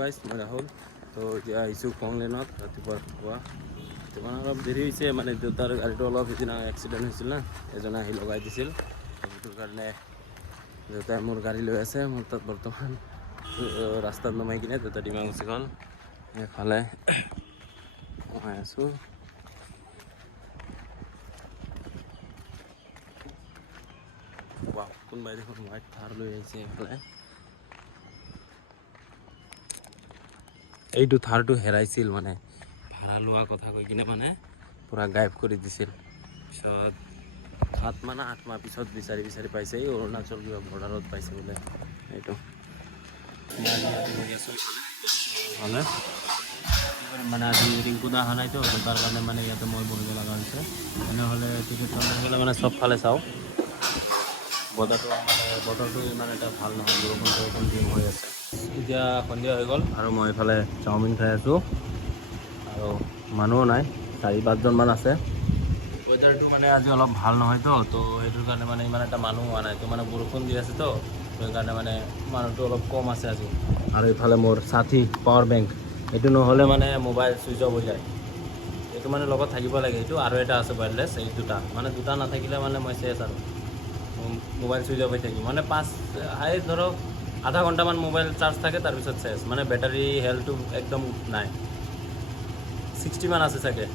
গাইছ মই ৰাহুল তো এতিয়া আহিছোঁ কংলেনত ৰাতিপুৱা মানে অলপ দেৰি হৈছে মানে দেউতাৰ গাড়ীটো অলপ সিদিনা এক্সিডেণ্ট হৈছিল না এজনে আহি লগাই দিছিল সেইটোৰ কাৰণে দেউতাই মোৰ গাড়ী লৈ আছে মোৰ তাত বৰ্তমান ৰাস্তাত নমাই কিনে দেউতা ডিমাকুচি গ'ল এইফালে সোমাই আছোঁ কোনোবাই দেখোন হোৱাইট থাৰ লৈ আহিছে এইফালে এইটো থাৰটো হেৰাইছিল মানে ভাড়া লোৱা কথা কৈ কিনে মানে পূৰা গায়ব কৰি দিছিল পিছত 7 মাহ 8 মাহ পিছত বিচাৰি পাইছে এই অৰুণাচল কিবা বৰ্ডাৰত পাইছে বোলে এইটো হ'লে মানে আজি ৰিংকুদা অহা নাইতো তাৰ কাৰণে মানে ইয়াতে মই বহিব লগা হৈছে এনেহ'লে টিকেট কাউণ্টাৰ মানে চবফালে চাওঁ বতৰটো ইমান এটা ভাল নহয় বৰষুণ দিন হৈ আছে এতিয়া সন্ধিয়া হৈ গ'ল আৰু মই এইফালে চাওমিন খাই আছোঁ আৰু মানুহো নাই 4-5জন মান আছে ৱেডাৰটো মানে আজি অলপ ভাল নহয়তো তো সেইটোৰ কাৰণে মানে ইমান এটা মানুহ হোৱা নাই তো মানে বৰষুণ দি আছে তো সেইকাৰণে মানে মানুহটো অলপ কম আছে আজি আৰু এইফালে মোৰ সাথী পাৱাৰ বেংক এইটো নহ'লে মানে মোবাইল ছুইচ অফ হৈ যায় এইটো মানে লগত থাকিব লাগে এইটো আৰু এটা আছে ৱায়াৰলেছ এই দুটা নাথাকিলে মানে মই চেছ আৰু মোবাইল ছুইচ অফ হৈ থাকিব মানে হাই ধৰক আধা ঘণ্টামান মোবাইল চাৰ্জ থাকে তাৰপিছত চেছ মানে বেটাৰী হেল্থটো একদম নাই 60 মান আছে চাগে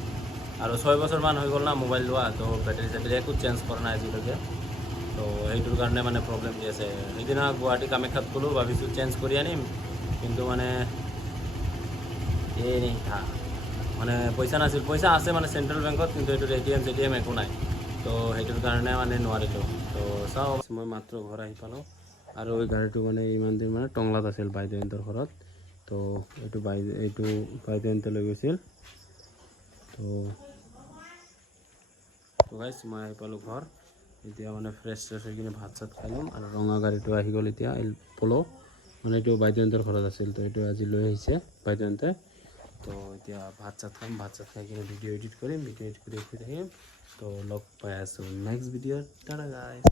আৰু 6 বছৰমান হৈ গ'ল না মোবাইল লোৱা তো বেটাৰী একো চেঞ্জ কৰা নাই আজিলৈকে তো সেইটোৰ কাৰণে মানে প্ৰব্লেম দি আছে সেইদিনা গুৱাহাটী কামাখ্যাত গ'লোঁ ভাবিছোঁ চেঞ্জ কৰি আনিম কিন্তু মানে এই মানে পইচা নাছিল পইচা আছে মানে চেণ্ট্ৰেল বেংকত কিন্তু এইটোৰ ATM একো নাই তো সেইটোৰ কাৰণে মানে নোৱাৰিলোঁ তো চাওঁ মই মাত্ৰ ঘৰ আহি পালোঁ আৰু এই গাড়ীটো মানে ইমান দিন মানে টংলাত আছিল বাইদেউহঁতৰ ঘৰত তো এইটো বাইদেউহঁতে লৈ গৈছিল তো গাইছ মই আহি পালোঁ ঘৰ এতিয়া মানে ফ্ৰেছ হৈ কিনে ভাত চাত খাই ল'ম আৰু ৰঙা গাড়ীটো আহি গ'ল এতিয়া পল' মানে এইটো বাইদেউহঁতৰ ঘৰত আছিল তো এইটো আজি লৈ আহিছে বাইদেউহঁতে তো এতিয়া ভাত চাত খাই কিনে ভিডিঅ' এডিট কৰিম শুই থাকিম তো লগ পাই আছোঁ নেক্সট ভিডিঅ'ত টাটা গাইছ